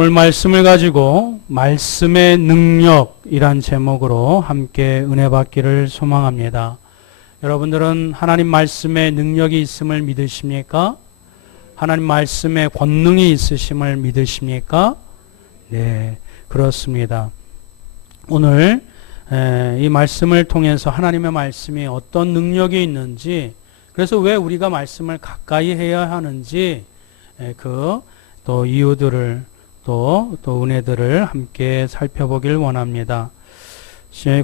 오늘 말씀을 가지고 말씀의 능력이란 제목으로 함께 은혜 받기를 소망합니다. 여러분들은 하나님 말씀에 능력이 있음을 믿으십니까? 하나님 말씀에 권능이 있으심을 믿으십니까? 네, 그렇습니다. 오늘 이 말씀을 통해서 하나님의 말씀이 어떤 능력이 있는지, 그래서 왜 우리가 말씀을 가까이 해야 하는지 그 또 이유들을 또 은혜들을 함께 살펴보길 원합니다.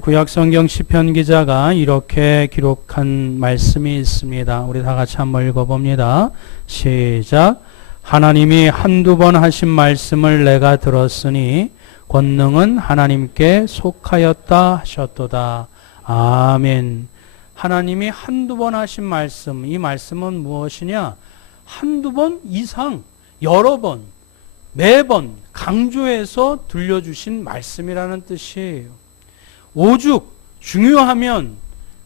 구약 성경 시편 기자가 이렇게 기록한 말씀이 있습니다. 우리 다 같이 한번 읽어봅니다. 시작. 하나님이 한두 번 하신 말씀을 내가 들었으니 권능은 하나님께 속하였다 하셨도다. 아멘. 하나님이 한두 번 하신 말씀, 이 말씀은 무엇이냐? 한두 번 이상, 여러 번, 매번 강조해서 들려주신 말씀이라는 뜻이에요. 오죽 중요하면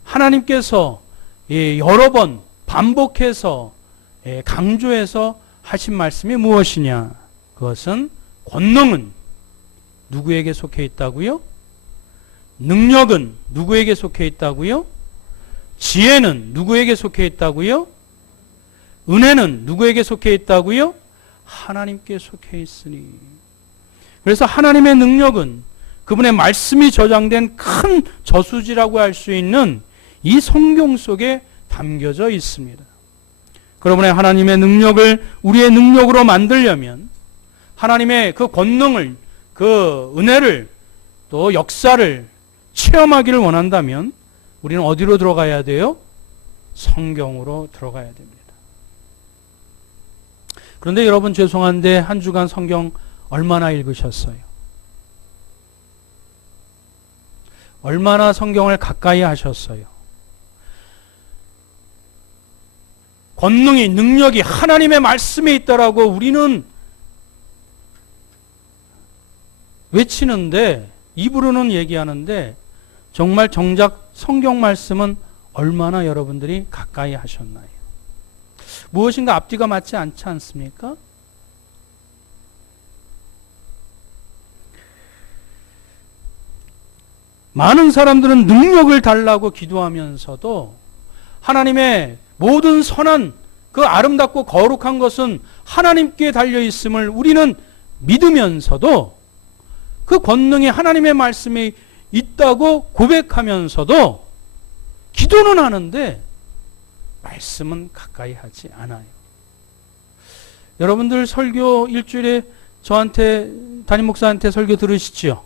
하나님께서 여러 번 반복해서 강조해서 하신 말씀이 무엇이냐? 그것은 권능은 누구에게 속해 있다고요? 능력은 누구에게 속해 있다고요? 지혜는 누구에게 속해 있다고요? 은혜는 누구에게 속해 있다고요? 하나님께 속해 있으니. 그래서 하나님의 능력은 그분의 말씀이 저장된 큰 저수지라고 할 수 있는 이 성경 속에 담겨져 있습니다. 그러므로 하나님의 능력을 우리의 능력으로 만들려면, 하나님의 그 권능을, 그 은혜를, 또 역사를 체험하기를 원한다면 우리는 어디로 들어가야 돼요? 성경으로 들어가야 됩니다. 그런데 여러분, 죄송한데 한 주간 성경 얼마나 읽으셨어요? 얼마나 성경을 가까이 하셨어요? 권능이, 능력이 하나님의 말씀에 있다라고 우리는 외치는데, 입으로는 얘기하는데, 정말 정작 성경 말씀은 얼마나 여러분들이 가까이 하셨나요? 무엇인가 앞뒤가 맞지 않지 않습니까? 많은 사람들은 능력을 달라고 기도하면서도 하나님의 모든 선한 그 아름답고 거룩한 것은 하나님께 달려 있음을 우리는 믿으면서도, 그 권능이 하나님의 말씀이 있다고 고백하면서도 기도는 하는데 말씀은 가까이 하지 않아요. 여러분들 설교 일주일에 저한테, 담임 목사한테 설교 들으시죠?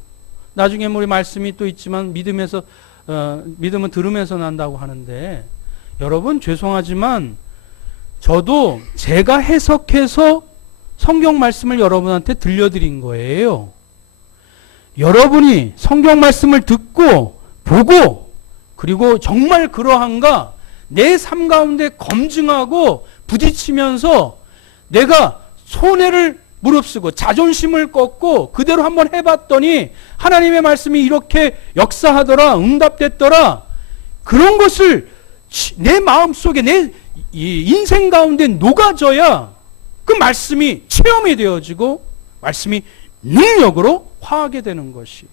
나중에 우리 말씀이 또 있지만 믿음은 들으면서 난다고 하는데, 여러분 죄송하지만 저도 제가 해석해서 성경 말씀을 여러분한테 들려드린 거예요. 여러분이 성경 말씀을 듣고 보고 그리고 정말 그러한가 내 삶 가운데 검증하고 부딪히면서 내가 손해를 무릅쓰고 자존심을 꺾고 그대로 한번 해봤더니 하나님의 말씀이 이렇게 역사하더라, 응답됐더라, 그런 것을 내 마음속에, 내 인생 가운데 녹아져야 그 말씀이 체험이 되어지고 말씀이 능력으로 화하게 되는 것이.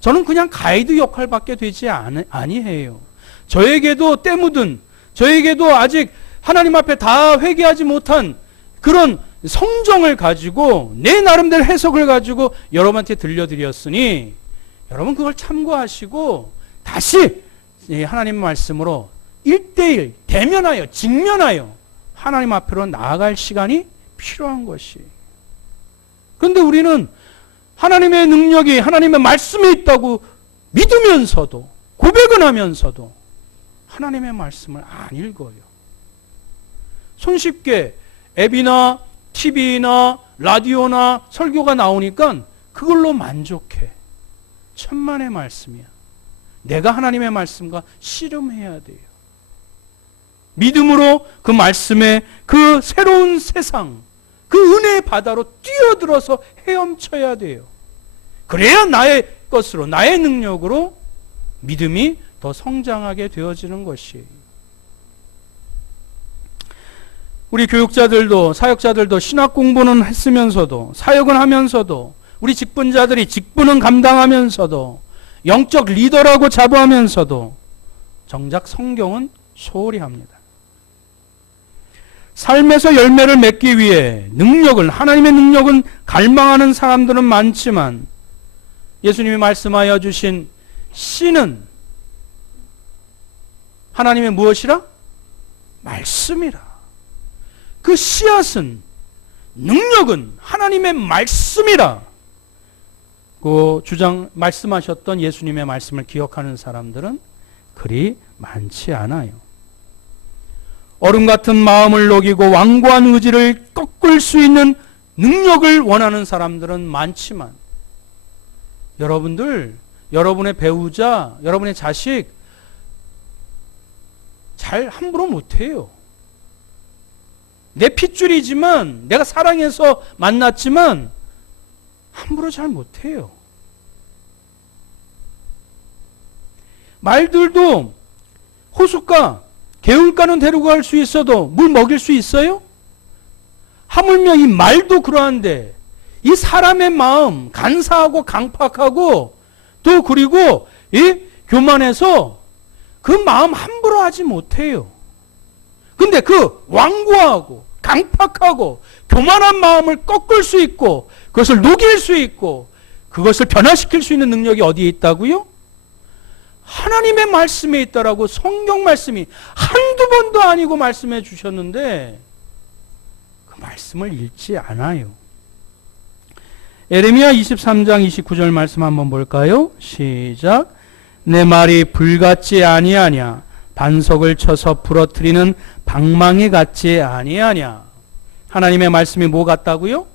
저는 그냥 가이드 역할밖에 되지 아니해요. 저에게도 때 묻은, 저에게도 아직 하나님 앞에 다 회개하지 못한 그런 성정을 가지고 내 나름대로 해석을 가지고 여러분한테 들려드렸으니 여러분 그걸 참고하시고 다시 하나님 말씀으로 1대1 대면하여 직면하여 하나님 앞으로 나아갈 시간이 필요한 것이. 그런데 우리는 하나님의 능력이 하나님의 말씀에 있다고 믿으면서도, 고백은 하면서도 하나님의 말씀을 안 읽어요. 손쉽게 앱이나 TV나 라디오나 설교가 나오니까 그걸로 만족해. 천만의 말씀이야. 내가 하나님의 말씀과 씨름해야 돼요. 믿음으로 그 말씀에 그 새로운 세상, 그 은혜의 바다로 뛰어들어서 헤엄쳐야 돼요. 그래야 나의 것으로, 나의 능력으로 믿음이 더 성장하게 되어지는 것이에요. 우리 교육자들도 사역자들도 신학 공부는 했으면서도 사역은 하면서도 우리 직분자들이 직분은 감당하면서도 영적 리더라고 자부하면서도 정작 성경은 소홀히 합니다. 삶에서 열매를 맺기 위해 하나님의 능력은 갈망하는 사람들은 많지만 예수님이 말씀하여 주신 씨는 하나님의 무엇이라? 말씀이라. 그 씨앗은, 능력은 하나님의 말씀이라. 그 말씀하셨던 예수님의 말씀을 기억하는 사람들은 그리 많지 않아요. 얼음 같은 마음을 녹이고 완고한 의지를 꺾을 수 있는 능력을 원하는 사람들은 많지만 여러분들, 여러분의 배우자, 여러분의 자식 잘 함부로 못해요. 내 핏줄이지만 내가 사랑해서 만났지만 함부로 잘 못해요. 말들도 호숫가, 개울가는 데리고 갈 수 있어도 물 먹일 수 있어요? 하물며 이 말도 그러한데 이 사람의 마음 간사하고 강팍하고 또 그리고 이 교만해서 그 마음 함부로 하지 못해요. 근데 그 완고하고 강팍하고 교만한 마음을 꺾을 수 있고 그것을 녹일 수 있고 그것을 변화시킬 수 있는 능력이 어디에 있다고요? 하나님의 말씀에 있다라고 성경 말씀이 한두 번도 아니고 말씀해 주셨는데 그 말씀을 읽지 않아요. 에레미야 23장 29절 말씀 한번 볼까요? 시작. 내 말이 불같지 아니하냐 반석을 쳐서 부러뜨리는 방망이 같지 아니하냐. 하나님의 말씀이 뭐 같다고요?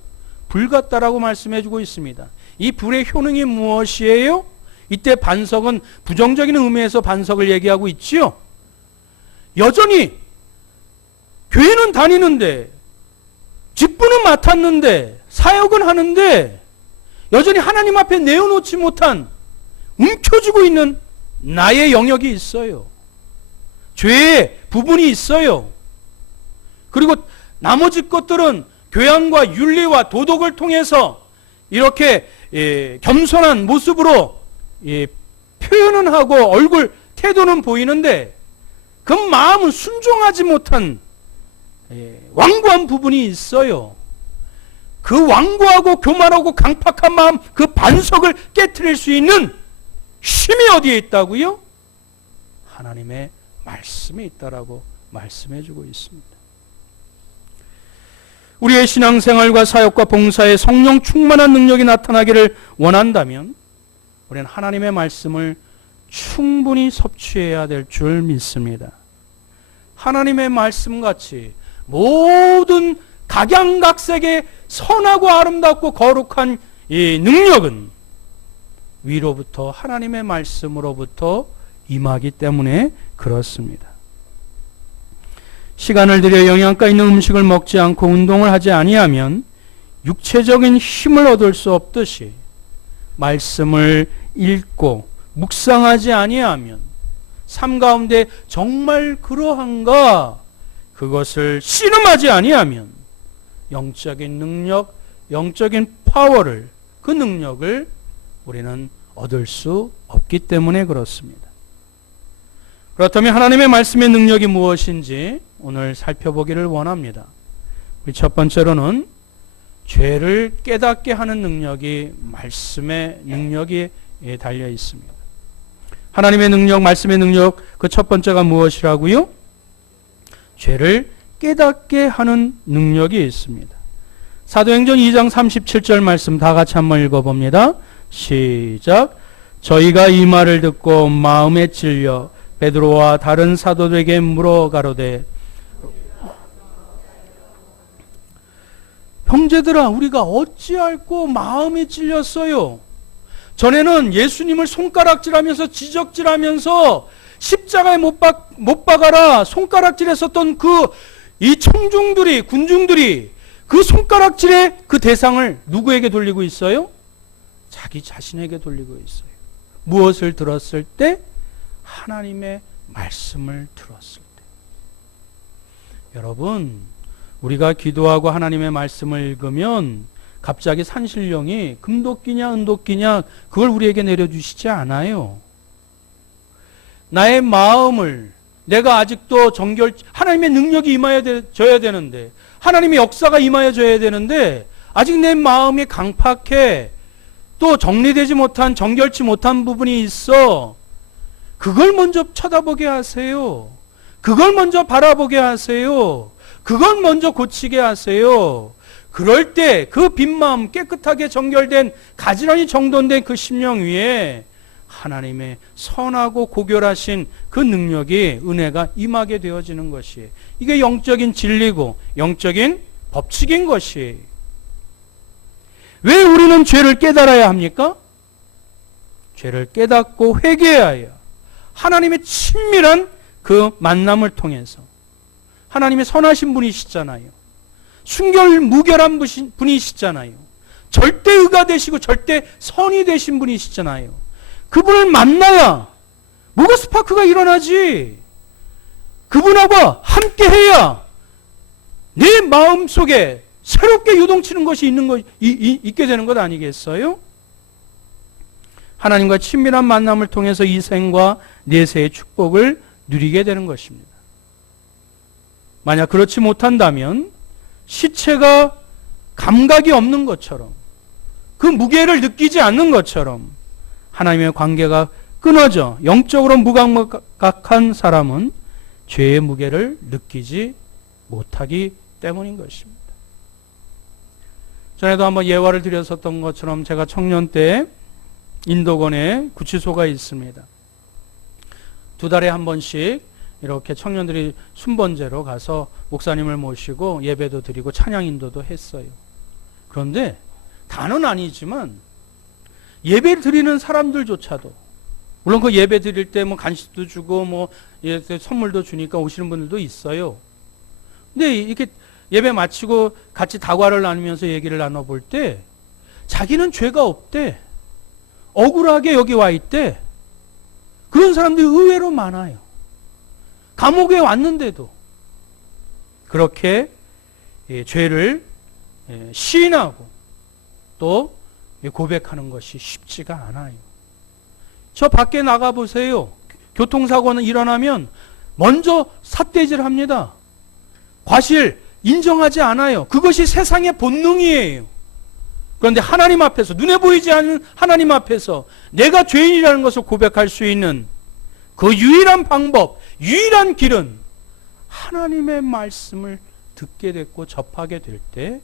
불 같다라고 말씀해 주고 있습니다. 이 불의 효능이 무엇이에요? 이때 반석은 부정적인 의미에서 반석을 얘기하고 있지요. 여전히 교회는 다니는데 직분은 맡았는데 사역은 하는데 여전히 하나님 앞에 내어놓지 못한 움켜쥐고 있는 나의 영역이 있어요. 죄의 부분이 있어요. 그리고 나머지 것들은 교양과 윤리와 도덕을 통해서 이렇게 겸손한 모습으로 표현은 하고 얼굴 태도는 보이는데 그 마음은 순종하지 못한 완고한 부분이 있어요. 그 완고하고 교만하고 강팍한 마음 그 반석을 깨트릴 수 있는 힘이 어디에 있다고요? 하나님의 말씀에 있다라고 말씀해 주고 있습니다. 우리의 신앙생활과 사역과 봉사에 성령 충만한 능력이 나타나기를 원한다면 우리는 하나님의 말씀을 충분히 섭취해야 될 줄 믿습니다. 하나님의 말씀같이 모든 각양각색의 선하고 아름답고 거룩한 이 능력은 위로부터 하나님의 말씀으로부터 임하기 때문에 그렇습니다. 시간을 들여 영양가 있는 음식을 먹지 않고 운동을 하지 아니하면 육체적인 힘을 얻을 수 없듯이 말씀을 읽고 묵상하지 아니하면 삶 가운데 정말 그러한가 그것을 씨름하지 아니하면 영적인 능력, 영적인 파워를 그 능력을 우리는 얻을 수 없기 때문에 그렇습니다. 그렇다면 하나님의 말씀의 능력이 무엇인지 오늘 살펴보기를 원합니다. 우리 첫 번째로는 죄를 깨닫게 하는 능력이 말씀의 능력이 달려 있습니다. 하나님의 능력, 말씀의 능력 그 첫 번째가 무엇이라고요? 죄를 깨닫게 하는 능력이 있습니다. 사도행전 2장 37절 말씀 다 같이 한번 읽어봅니다. 시작. 저희가 이 말을 듣고 마음에 찔려 베드로와 다른 사도들에게 물어가로되 형제들아 우리가 어찌할꼬 마음이 찔렸어요. 전에는 예수님을 손가락질하면서 지적질하면서 십자가에 못 박아라 손가락질했었던 이 청중들이 군중들이 그 손가락질의 그 대상을 누구에게 돌리고 있어요? 자기 자신에게 돌리고 있어요. 무엇을 들었을 때? 하나님의 말씀을 들었을 때. 여러분, 우리가 기도하고 하나님의 말씀을 읽으면 갑자기 산신령이 금도끼냐 은도끼냐 그걸 우리에게 내려주시지 않아요. 나의 마음을 내가 아직도 하나님의 능력이 임하여져야 되는데, 하나님의 역사가 임하여져야 되는데 아직 내 마음이 강팍해 또 정리되지 못한, 정결치 못한 부분이 있어. 그걸 먼저 쳐다보게 하세요. 그걸 먼저 바라보게 하세요. 그걸 먼저 고치게 하세요. 그럴 때 그 빈 마음, 깨끗하게 정결된, 가지런히 정돈된 그 심령 위에 하나님의 선하고 고결하신 그 능력이, 은혜가 임하게 되어지는 것이, 이게 영적인 진리고 영적인 법칙인 것이. 왜 우리는 죄를 깨달아야 합니까? 죄를 깨닫고 회개해야 하나님의 친밀한 그 만남을 통해서, 하나님의 선하신 분이시잖아요. 순결무결한 분이시잖아요. 절대 의가 되시고 절대 선이 되신 분이시잖아요. 그분을 만나야 뭐가 스파크가 일어나지. 그분하고 함께 해야 내 마음속에 새롭게 요동치는 것이 있게 되는 것 아니겠어요? 하나님과 친밀한 만남을 통해서 이 생과 내세의 축복을 누리게 되는 것입니다. 만약 그렇지 못한다면 시체가 감각이 없는 것처럼, 그 무게를 느끼지 않는 것처럼 하나님의 관계가 끊어져 영적으로 무감각한 사람은 죄의 무게를 느끼지 못하기 때문인 것입니다. 전에도 한번 예화를 드렸었던 것처럼 제가 청년 때 인도권에 구치소가 있습니다. 2달에 한 번씩 이렇게 청년들이 순번제로 가서 목사님을 모시고 예배도 드리고 찬양 인도도 했어요. 그런데 다는 아니지만 예배 드리는 사람들조차도, 물론 그 예배 드릴 때 뭐 간식도 주고 뭐 선물도 주니까 오시는 분들도 있어요. 근데 이렇게 예배 마치고 같이 다과를 나누면서 얘기를 나눠볼 때 자기는 죄가 없대, 억울하게 여기 와 있대. 그런 사람들이 의외로 많아요. 감옥에 왔는데도 그렇게 죄를 시인하고 또 고백하는 것이 쉽지가 않아요. 저 밖에 나가보세요. 교통사고는 일어나면 먼저 삿대질 합니다. 과실 인정하지 않아요. 그것이 세상의 본능이에요. 그런데 하나님 앞에서, 눈에 보이지 않는 하나님 앞에서 내가 죄인이라는 것을 고백할 수 있는 그 유일한 방법, 유일한 길은 하나님의 말씀을 듣게 됐고 접하게 될 때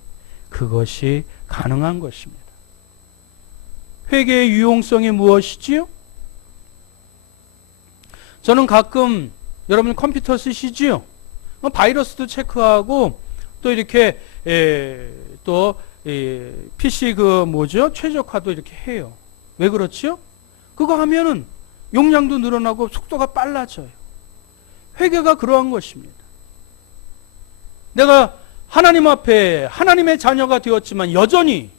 그것이 가능한 것입니다. 회개의 유용성이 무엇이지요? 저는 가끔, 여러분 컴퓨터 쓰시지요? 바이러스도 체크하고 또 이렇게 PC 최적화도 이렇게 해요. 왜 그렇지요? 그거 하면은 용량도 늘어나고 속도가 빨라져요. 회개가 그러한 것입니다. 내가 하나님 앞에 하나님의 자녀가 되었지만 여전히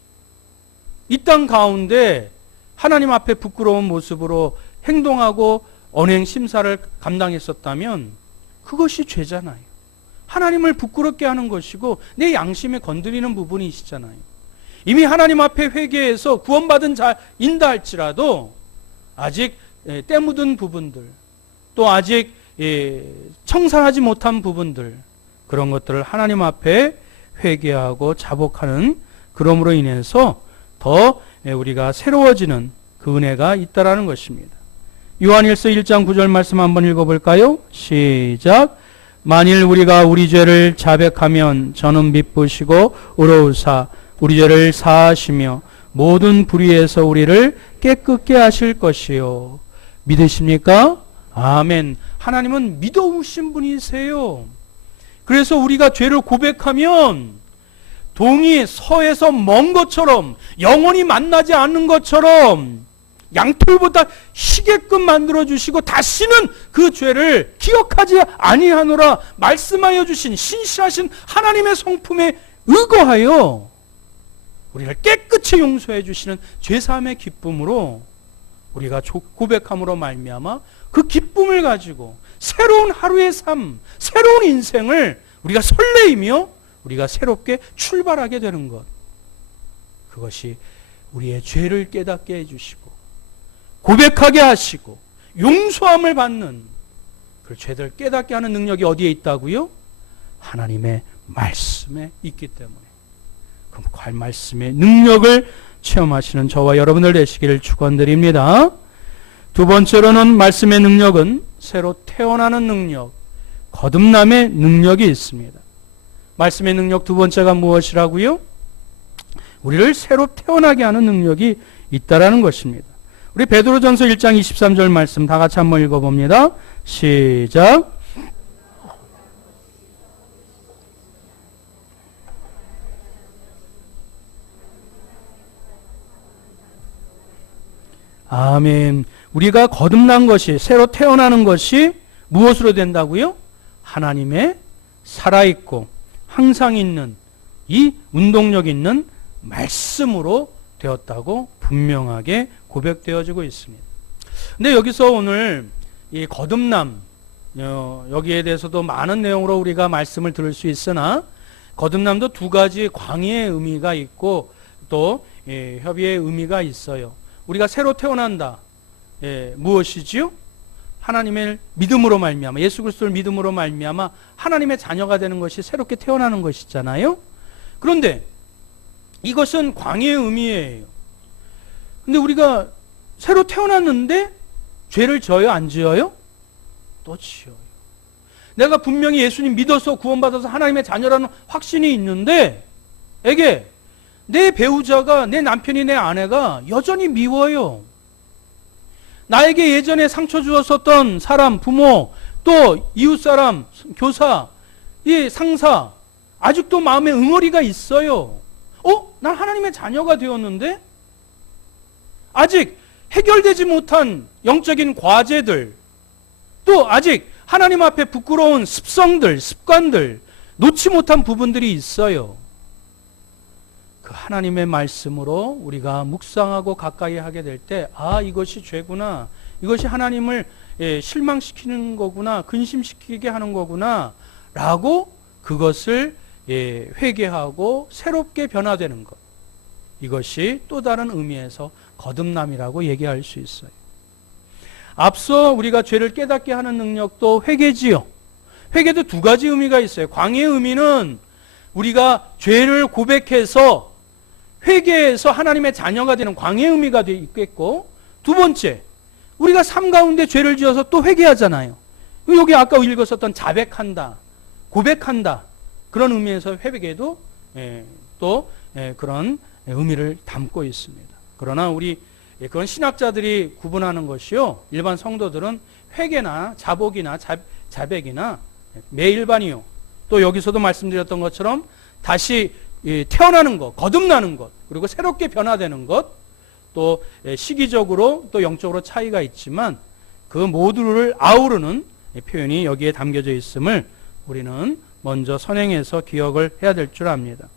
이 땅 가운데 하나님 앞에 부끄러운 모습으로 행동하고 언행 심사를 감당했었다면 그것이 죄잖아요. 하나님을 부끄럽게 하는 것이고 내 양심에 건드리는 부분이시잖아요. 이미 하나님 앞에 회개해서 구원받은 자인다 할지라도 아직 때 묻은 부분들, 또 아직 청산하지 못한 부분들, 그런 것들을 하나님 앞에 회개하고 자복하는, 그럼으로 인해서 더 우리가 새로워지는 그 은혜가 있다라는 것입니다. 요한일서 1장 9절 말씀 한번 읽어볼까요? 시작. 만일 우리가 우리 죄를 자백하면 저는 미쁘시고 의로우사 우리 죄를 사하시며 모든 불의에서 우리를 깨끗게 하실 것이요. 믿으십니까? 아멘. 하나님은 믿어오신 분이세요. 그래서 우리가 죄를 고백하면 동이 서에서 먼 것처럼, 영원히 만나지 않는 것처럼 양털보다 희게끔 만들어주시고 다시는 그 죄를 기억하지 아니하노라 말씀하여 주신 신실하신 하나님의 성품에 의거하여 우리를 깨끗이 용서해 주시는 죄사함의 기쁨으로 우리가 고백함으로 말미암아 그 기쁨을 가지고 새로운 하루의 삶, 새로운 인생을 우리가 설레이며 우리가 새롭게 출발하게 되는 것. 그것이 우리의 죄를 깨닫게 해주시고 고백하게 하시고 용서함을 받는 그 죄들 깨닫게 하는 능력이 어디에 있다고요? 하나님의 말씀에 있기 때문에 그 말씀의 능력을 체험하시는 저와 여러분들 되시기를 축원드립니다. 두 번째로는 말씀의 능력은 새로 태어나는 능력, 거듭남의 능력이 있습니다. 말씀의 능력 두 번째가 무엇이라고요? 우리를 새로 태어나게 하는 능력이 있다라는 것입니다. 우리 베드로전서 1장 23절 말씀 다 같이 한번 읽어봅니다. 시작. 아멘. 우리가 거듭난 것이, 새로 태어나는 것이 무엇으로 된다고요? 하나님의 살아있고 항상 있는 이 운동력 있는 말씀으로 되었다고 분명하게 고백되어지고 있습니다. 근데 여기서 오늘 이 거듭남, 여기에 대해서도 많은 내용으로 우리가 말씀을 들을 수 있으나 거듭남도 두 가지 광의의 의미가 있고 또 협의의 의미가 있어요. 우리가 새로 태어난다. 무엇이지요? 하나님의 믿음으로 말미암아, 예수 그리스도를 믿음으로 말미암아 하나님의 자녀가 되는 것이 새롭게 태어나는 것이잖아요. 그런데 이것은 광의의 의미예요. 근데 우리가 새로 태어났는데 죄를 져요? 안 지어요? 또 지어요. 내가 분명히 예수님 믿어서 구원받아서 하나님의 자녀라는 확신이 있는데 에게 내 배우자가, 내 남편이, 내 아내가 여전히 미워요. 나에게 예전에 상처 주었었던 사람, 부모, 또 이웃사람, 교사, 이 상사, 아직도 마음에 응어리가 있어요. 난 하나님의 자녀가 되었는데 아직 해결되지 못한 영적인 과제들, 또 아직 하나님 앞에 부끄러운 습성들, 습관들, 놓지 못한 부분들이 있어요. 그 하나님의 말씀으로 우리가 묵상하고 가까이 하게 될 때, 이것이 죄구나, 이것이 하나님을 실망시키는 거구나, 근심시키게 하는 거구나 라고 그것을 회개하고 새롭게 변화되는 것, 이것이 또 다른 의미에서 거듭남이라고 얘기할 수 있어요. 앞서 우리가 죄를 깨닫게 하는 능력도 회개지요. 회개도 두 가지 의미가 있어요. 광의의 의미는 우리가 죄를 고백해서 회개해서 하나님의 자녀가 되는 광의의 의미가 있겠고, 두 번째, 우리가 삶 가운데 죄를 지어서 또 회개하잖아요. 여기 아까 읽었었던 자백한다, 고백한다, 그런 의미에서 회개도 또 그런 의미를 담고 있습니다. 그러나 우리 그런 신학자들이 구분하는 것이요, 일반 성도들은 회개나 자복이나 자백이나 매일반이요, 또 여기서도 말씀드렸던 것처럼 다시 태어나는 것, 거듭나는 것, 그리고 새롭게 변화되는 것, 또 시기적으로 또 영적으로 차이가 있지만 그 모두를 아우르는 표현이 여기에 담겨져 있음을 우리는 먼저 선행해서 기억을 해야 될 줄 압니다.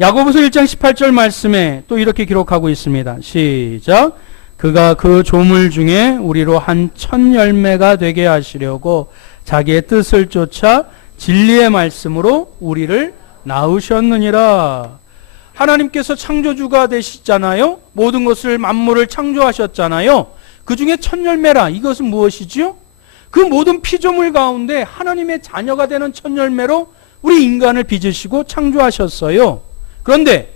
야고보서 1장 18절 말씀에 또 이렇게 기록하고 있습니다. 시작. 그가 그 조물 중에 우리로 한 첫 열매가 되게 하시려고 자기의 뜻을 쫓아 진리의 말씀으로 우리를 낳으셨느니라. 하나님께서 창조주가 되시잖아요. 모든 것을, 만물을 창조하셨잖아요. 그 중에 첫 열매라, 이것은 무엇이지요? 그 모든 피조물 가운데 하나님의 자녀가 되는 첫 열매로 우리 인간을 빚으시고 창조하셨어요. 그런데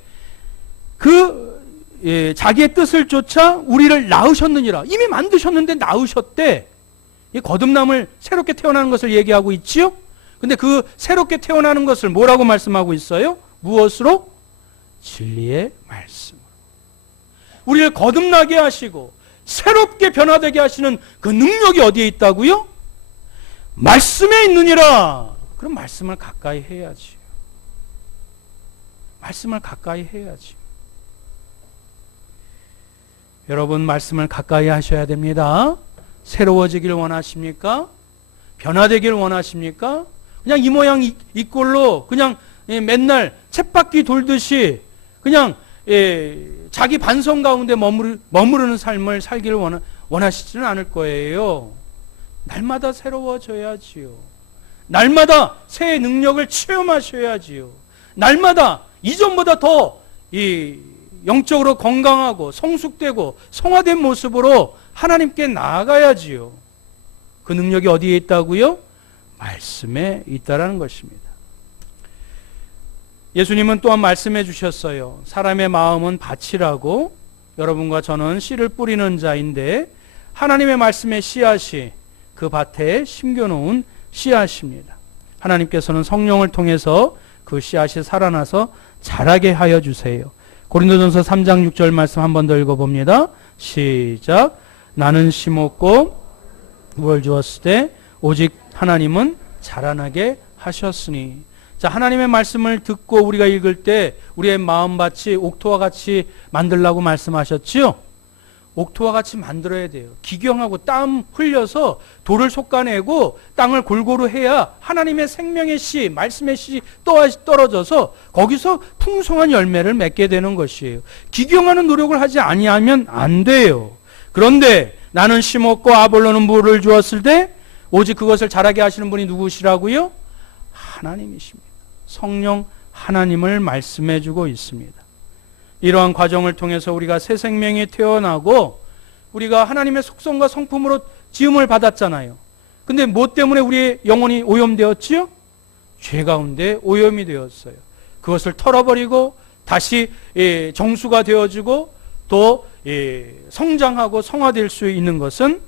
자기의 뜻을 쫓아 우리를 낳으셨느니라. 이미 만드셨는데 낳으셨대. 이 거듭남을, 새롭게 태어나는 것을 얘기하고 있지요. 근데 그 새롭게 태어나는 것을 뭐라고 말씀하고 있어요? 무엇으로? 진리의 말씀. 우리를 거듭나게 하시고 새롭게 변화되게 하시는 그 능력이 어디에 있다고요? 말씀에 있느니라. 그럼 말씀을 가까이 해야지. 말씀을 가까이 해야지. 여러분, 말씀을 가까이 하셔야 됩니다. 새로워지길 원하십니까? 변화되길 원하십니까? 그냥 이 모양 이 꼴로 그냥 맨날 쳇바퀴 돌듯이 그냥 자기 반성 가운데 머무르는 삶을 살기를 원하시지는 않을 거예요. 날마다 새로워져야지요. 날마다 새 능력을 체험하셔야지요. 날마다 이전보다 더 영적으로 건강하고 성숙되고 성화된 모습으로 하나님께 나아가야지요. 그 능력이 어디에 있다고요? 말씀에 있다라는 것입니다. 예수님은 또한 말씀해 주셨어요. 사람의 마음은 밭이라고. 여러분과 저는 씨를 뿌리는 자인데 하나님의 말씀의 씨앗이 그 밭에 심겨놓은 씨앗입니다. 하나님께서는 성령을 통해서 그 씨앗이 살아나서 자라게 하여 주세요. 고린도전서 3장 6절 말씀 한 번 더 읽어봅니다. 시작. 나는 심었고 물 주었을 때 오직 하나님은 자라나게 하셨으니. 자, 하나님의 말씀을 듣고 우리가 읽을 때 우리의 마음밭이 옥토와 같이 만들라고 말씀하셨지요. 옥토와 같이 만들어야 돼요. 기경하고 땀 흘려서 돌을 솎아내고 땅을 골고루 해야 하나님의 생명의 씨, 말씀의 씨 떨어져서 거기서 풍성한 열매를 맺게 되는 것이에요. 기경하는 노력을 하지 아니하면 안 돼요. 그런데 나는 심었고 아볼로는 물을 주었을 때 오직 그것을 자라게 하시는 분이 누구시라고요? 하나님이십니다. 성령 하나님을 말씀해 주고 있습니다. 이러한 과정을 통해서 우리가 새 생명이 태어나고 우리가 하나님의 속성과 성품으로 지음을 받았잖아요. 근데 뭐 때문에 우리의 영혼이 오염되었지요? 죄 가운데 오염이 되었어요. 그것을 털어버리고 다시 정수가 되어지고 또 성장하고 성화될 수 있는 것은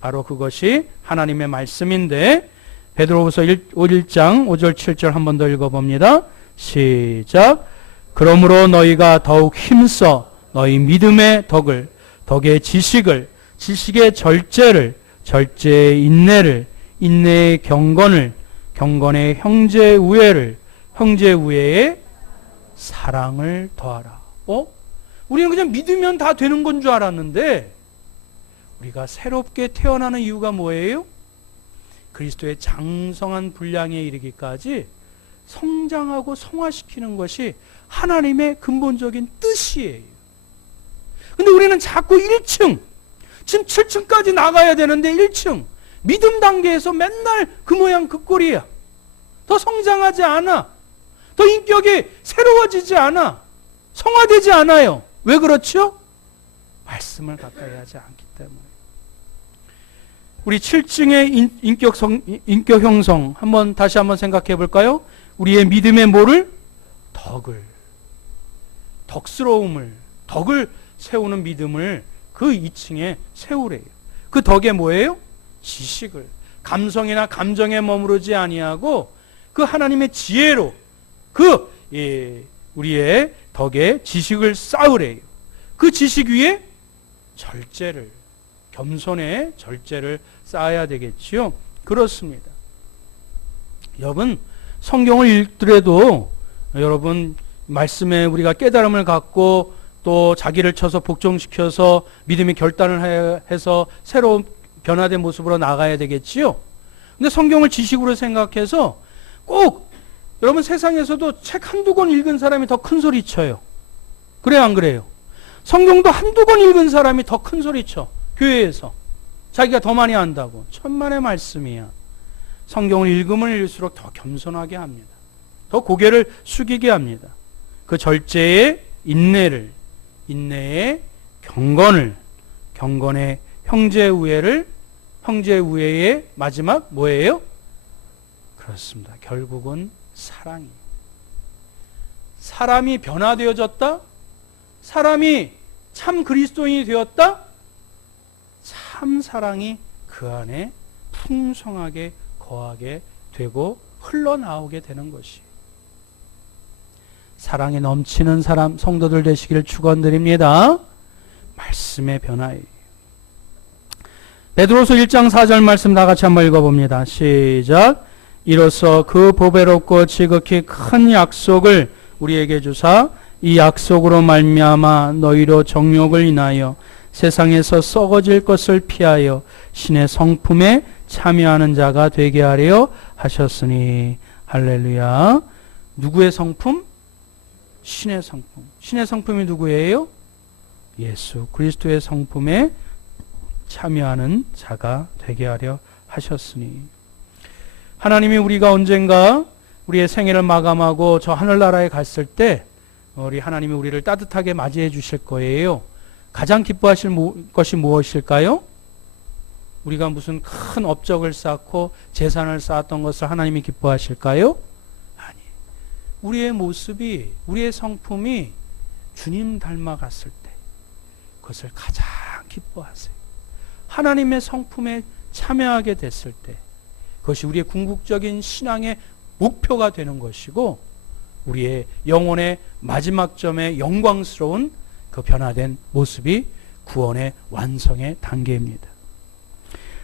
바로 그것이 하나님의 말씀인데, 베드로후서 1장 5절 7절 한 번 더 읽어봅니다. 시작. 그러므로 너희가 더욱 힘써 너희 믿음의 덕을, 덕의 지식을, 지식의 절제를, 절제의 인내를, 인내의 경건을, 경건의 형제 우애를, 형제 우애의 사랑을 더하라. 우리는 그냥 믿으면 다 되는 건 줄 알았는데 우리가 새롭게 태어나는 이유가 뭐예요? 그리스도의 장성한 분량에 이르기까지 성장하고 성화시키는 것이 하나님의 근본적인 뜻이에요. 근데 우리는 자꾸 1층, 지금 7층까지 나가야 되는데 1층, 믿음 단계에서 맨날 그 모양 그 꼴이야. 더 성장하지 않아. 더 인격이 새로워지지 않아. 성화되지 않아요. 왜 그렇죠? 말씀을 가까이 하지 않기 때문에. 우리 7층의 인격 형성 다시 한번 생각해 볼까요? 우리의 믿음의 뭐를? 덕을 세우는 믿음을 그 2층에 세우래요. 그 덕에 뭐예요? 지식을, 감성이나 감정에 머무르지 아니하고 그 하나님의 지혜로 우리의 덕에 지식을 쌓으래요. 그 지식 위에 절제를, 겸손의 절제를 쌓아야 되겠지요. 그렇습니다. 여러분, 성경을 읽더라도 여러분 말씀에 우리가 깨달음을 갖고 또 자기를 쳐서 복종시켜서 믿음의 결단을 해서 새로운 변화된 모습으로 나가야 되겠지요. 근데 성경을 지식으로 생각해서 꼭 여러분 세상에서도 책 한두 권 읽은 사람이 더 큰 소리 쳐요. 그래요, 안 그래요? 성경도 한두 권 읽은 사람이 더 큰 소리 쳐. 교회에서. 자기가 더 많이 안다고. 천만의 말씀이야. 성경을 읽으면 읽을수록 더 겸손하게 합니다. 더 고개를 숙이게 합니다. 그 절제의 인내를, 인내의 경건을, 경건의 형제 우애를, 형제 우애의 마지막 뭐예요? 그렇습니다. 결국은 사랑이에요. 사람이 변화되어졌다? 사람이 참 그리스도인이 되었다? 참 사랑이 그 안에 풍성하게 거하게 되고 흘러나오게 되는 것이. 사랑에 넘치는 사람, 성도들 되시기를 축원드립니다. 말씀의 변화예요. 베드로서 1장 4절 말씀 다 같이 한번 읽어봅니다. 시작. 이로써 그 보배롭고 지극히 큰 약속을 우리에게 주사 이 약속으로 말미암아 너희로 정욕을 인하여 세상에서 썩어질 것을 피하여 신의 성품에 참여하는 자가 되게 하려 하셨으니. 할렐루야. 누구의 성품? 신의 성품. 신의 성품이 누구예요? 예수 그리스도의 성품에 참여하는 자가 되게 하려 하셨으니. 하나님이 우리가 언젠가 우리의 생애를 마감하고 저 하늘나라에 갔을 때 우리 하나님이 우리를 따뜻하게 맞이해 주실 거예요. 가장 기뻐하실 것이 무엇일까요? 우리가 무슨 큰 업적을 쌓고 재산을 쌓았던 것을 하나님이 기뻐하실까요? 아니, 우리의 모습이, 우리의 성품이 주님 닮아갔을 때 그것을 가장 기뻐하세요. 하나님의 성품에 참여하게 됐을 때 그것이 우리의 궁극적인 신앙의 목표가 되는 것이고 우리의 영혼의 마지막 점에 영광스러운 그 변화된 모습이 구원의 완성의 단계입니다.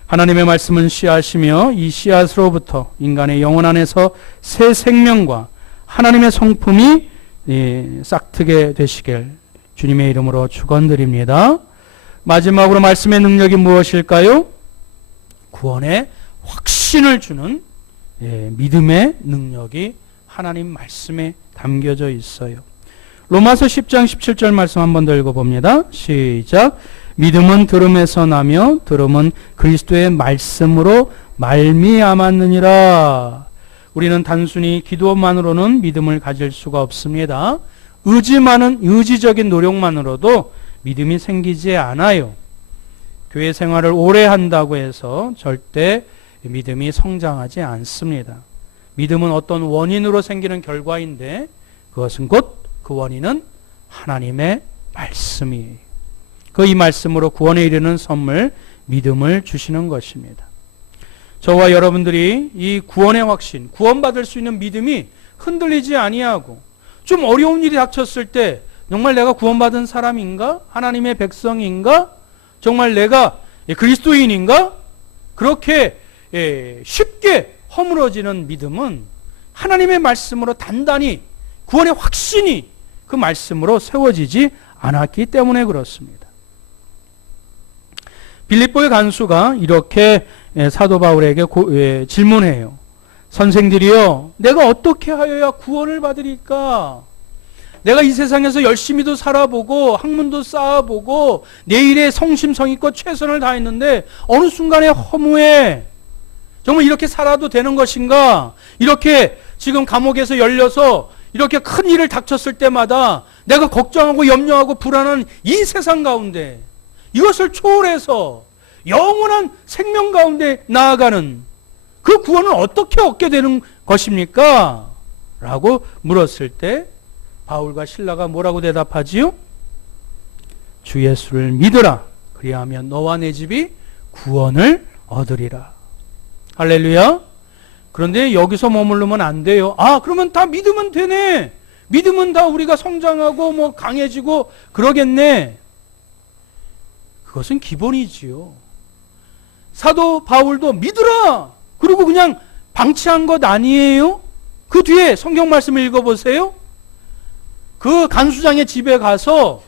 하나님의 말씀은 씨앗이며 이 씨앗으로부터 인간의 영혼 안에서 새 생명과 하나님의 성품이 싹트게 되시길 주님의 이름으로 축원드립니다. 마지막으로 말씀의 능력이 무엇일까요? 구원의 확신을 주는 믿음의 능력이 하나님 말씀에 담겨져 있어요. 로마서 10장 17절 말씀 한 번 더 읽어봅니다. 시작. 믿음은 들음에서 나며 들음은 그리스도의 말씀으로 말미암았느니라. 우리는 단순히 기도만으로는 믿음을 가질 수가 없습니다. 의지적인 노력만으로도 믿음이 생기지 않아요. 교회 생활을 오래 한다고 해서 절대 믿음이 성장하지 않습니다. 믿음은 어떤 원인으로 생기는 결과인데 그것은 곧 그 원인은 하나님의 말씀이에요. 이 말씀으로 구원에 이르는 선물, 믿음을 주시는 것입니다. 저와 여러분들이 이 구원의 확신, 구원받을 수 있는 믿음이 흔들리지 아니하고 좀 어려운 일이 닥쳤을 때 정말 내가 구원받은 사람인가? 하나님의 백성인가? 정말 내가 그리스도인인가? 그렇게 쉽게 허물어지는 믿음은 하나님의 말씀으로 단단히 구원의 확신이 그 말씀으로 세워지지 않았기 때문에 그렇습니다. 빌립보의 간수가 이렇게 사도 바울에게 질문해요. 선생들이여, 내가 어떻게 하여야 구원을 받으리까? 내가 이 세상에서 열심히도 살아보고 학문도 쌓아보고 내 일에 성심성의껏 최선을 다했는데 어느 순간에 허무해. 정말 이렇게 살아도 되는 것인가? 이렇게 지금 감옥에서 열려서 이렇게 큰 일을 닥쳤을 때마다 내가 걱정하고 염려하고 불안한 이 세상 가운데 이것을 초월해서 영원한 생명 가운데 나아가는 그 구원을 어떻게 얻게 되는 것입니까? 라고 물었을 때 바울과 실라가 뭐라고 대답하지요? 주 예수를 믿으라. 그리하면 너와 내 집이 구원을 얻으리라. 할렐루야. 그런데 여기서 머무르면 안 돼요. 그러면 다 믿으면 되네. 믿으면 다 우리가 성장하고 강해지고 그러겠네. 그것은 기본이지요. 사도 바울도 믿으라. 그리고 그냥 방치한 것 아니에요. 그 뒤에 성경 말씀을 읽어보세요. 그 간수장의 집에 가서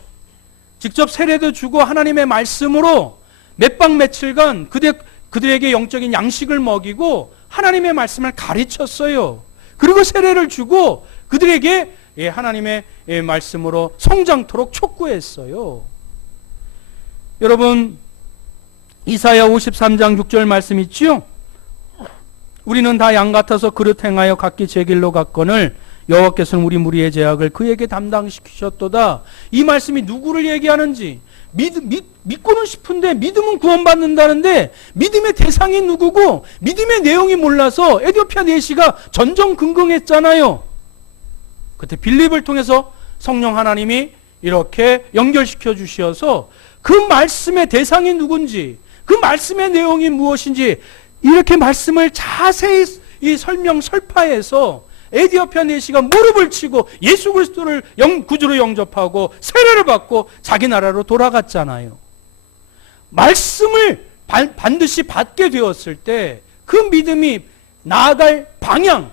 직접 세례도 주고 하나님의 말씀으로 몇 박 며칠간 그들에게 영적인 양식을 먹이고 하나님의 말씀을 가르쳤어요. 그리고 세례를 주고 그들에게 하나님의 말씀으로 성장토록 촉구했어요. 여러분, 이사야 53장 6절 말씀 있죠? 우리는 다 양 같아서 그릇 행하여 각기 제 길로 갔거늘 여호와께서는 우리 무리의 죄악을 그에게 담당시키셨도다. 이 말씀이 누구를 얘기하는지 믿고는 싶은데 믿음은 구원받는다는데 믿음의 대상이 누구고 믿음의 내용이 몰라서 에디오피아 내시가 전전긍긍했잖아요. 그때 빌립을 통해서 성령 하나님이 이렇게 연결시켜 주셔서 그 말씀의 대상이 누군지 그 말씀의 내용이 무엇인지 이렇게 말씀을 자세히 설파해서 에디오피아 내시가 무릎을 치고 예수 그리스도를 구주로 영접하고 세례를 받고 자기 나라로 돌아갔잖아요. 말씀을 반드시 받게 되었을 때 그 믿음이 나아갈 방향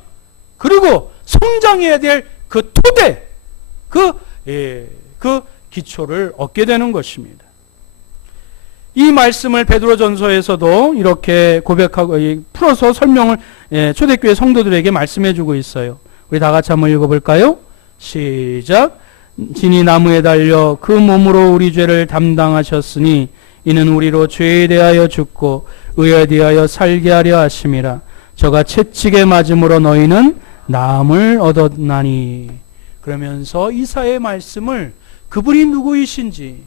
그리고 성장해야 될 그 토대 그 기초를 얻게 되는 것입니다. 이 말씀을 베드로전서에서도 이렇게 고백하고 풀어서 설명을 초대교회 성도들에게 말씀해주고 있어요. 우리 다 같이 한번 읽어볼까요? 시작. 진이 나무에 달려 그 몸으로 우리 죄를 담당하셨으니 이는 우리로 죄에 대하여 죽고 의에 대하여 살게 하려 하심이라. 저가 채찍에 맞음으로 너희는 나음을 얻었나니. 그러면서 이사야의 말씀을 그분이 누구이신지,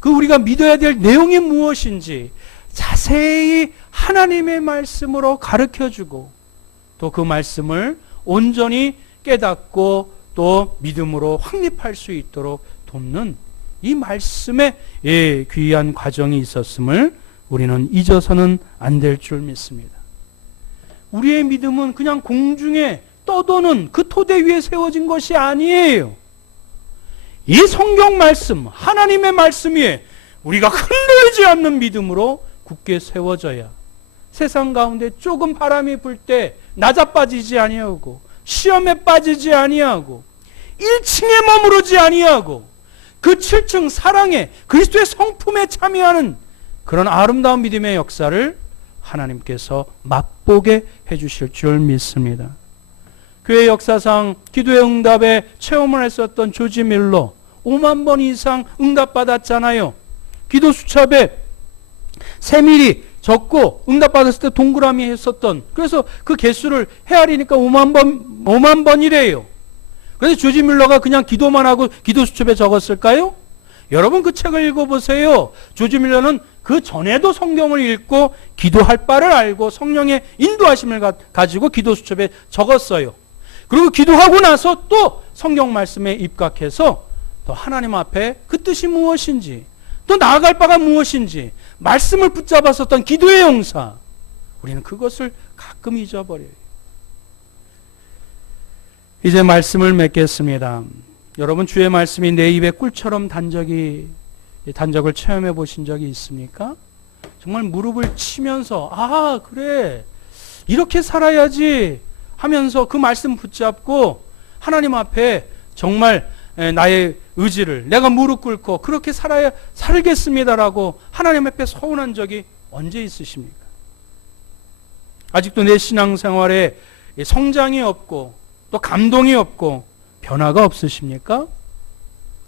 그 우리가 믿어야 될 내용이 무엇인지 자세히 하나님의 말씀으로 가르쳐주고, 또 그 말씀을 온전히 깨닫고 또 믿음으로 확립할 수 있도록 돕는 이 말씀에 귀한 과정이 있었음을 우리는 잊어서는 안 될 줄 믿습니다. 우리의 믿음은 그냥 공중에 떠도는 그 토대 위에 세워진 것이 아니에요. 이 성경 말씀, 하나님의 말씀 위에 우리가 흔들리지 않는 믿음으로 굳게 세워져야 세상 가운데 조금 바람이 불 때 낮아빠지지 아니하고, 시험에 빠지지 아니하고, 1층에 머무르지 아니하고, 그 7층 사랑의 그리스도의 성품에 참여하는 그런 아름다운 믿음의 역사를 하나님께서 맛보게 해주실 줄 믿습니다. 교회 역사상 기도의 응답에 체험을 했었던 조지 밀러 5만 번 이상 응답받았잖아요. 기도 수첩에 세밀히 적고 응답받았을 때 동그라미 했었던, 그래서 그 개수를 헤아리니까 5만 번이래요. 그래서 조지 밀러가 그냥 기도만 하고 기도 수첩에 적었을까요? 여러분 그 책을 읽어보세요. 조지 밀러는 그 전에도 성경을 읽고 기도할 바를 알고 성령의 인도하심을 가지고 기도 수첩에 적었어요. 그리고 기도하고 나서 또 성경 말씀에 입각해서 또 하나님 앞에 그 뜻이 무엇인지, 또 나아갈 바가 무엇인지 말씀을 붙잡았었던 기도의 용사, 우리는 그것을 가끔 잊어버려요. 이제 말씀을 맺겠습니다. 여러분 주의 말씀이 내 입에 꿀처럼 단적을 체험해 보신 적이 있습니까? 정말 무릎을 치면서 아 그래 이렇게 살아야지 하면서 그 말씀 붙잡고 하나님 앞에 정말 나의 의지를 내가 무릎 꿇고 그렇게 살겠습니다라고 하나님 앞에 서운한 적이 언제 있으십니까? 아직도 내 신앙생활에 성장이 없고 또 감동이 없고 변화가 없으십니까?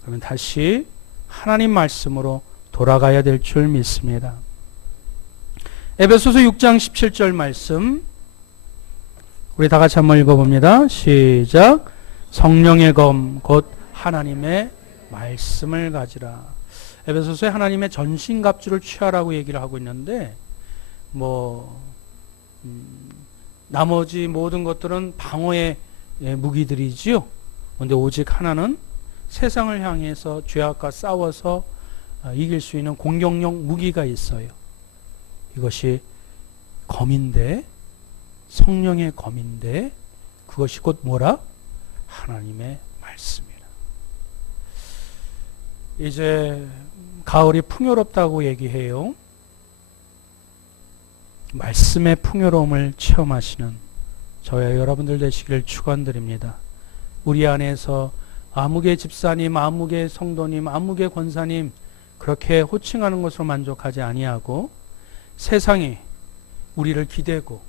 그러면 다시 하나님 말씀으로 돌아가야 될 줄 믿습니다. 에베소서 6장 17절 말씀 우리 다 같이 한번 읽어봅니다. 시작. 성령의 검 곧 하나님의 말씀을 가지라. 에베소서에 하나님의 전신갑주를 취하라고 얘기를 하고 있는데 나머지 모든 것들은 방어의 무기들이지요. 그런데 오직 하나는 세상을 향해서 죄악과 싸워서 이길 수 있는 공격용 무기가 있어요. 이것이 검인데, 성령의 검인데, 그것이 곧 뭐라? 하나님의 말씀이라. 이제 가을이 풍요롭다고 얘기해요. 말씀의 풍요로움을 체험하시는 저와 여러분들 되시기를 축원드립니다. 우리 안에서 아무개 집사님, 아무개 성도님, 아무개 권사님 그렇게 호칭하는 것으로 만족하지 아니하고 세상이 우리를 기대고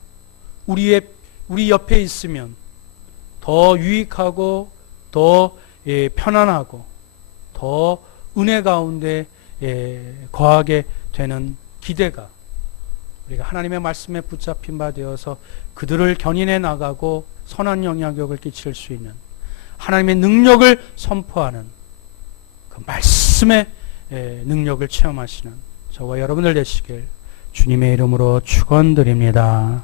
우리 옆에 있으면 더 유익하고 더 편안하고 더 은혜 가운데 거하게 되는 기대가 우리가 하나님의 말씀에 붙잡힌 바 되어서 그들을 견인해 나가고 선한 영향력을 끼칠 수 있는 하나님의 능력을 선포하는 그 말씀의 능력을 체험하시는 저와 여러분들 되시길 주님의 이름으로 축원드립니다.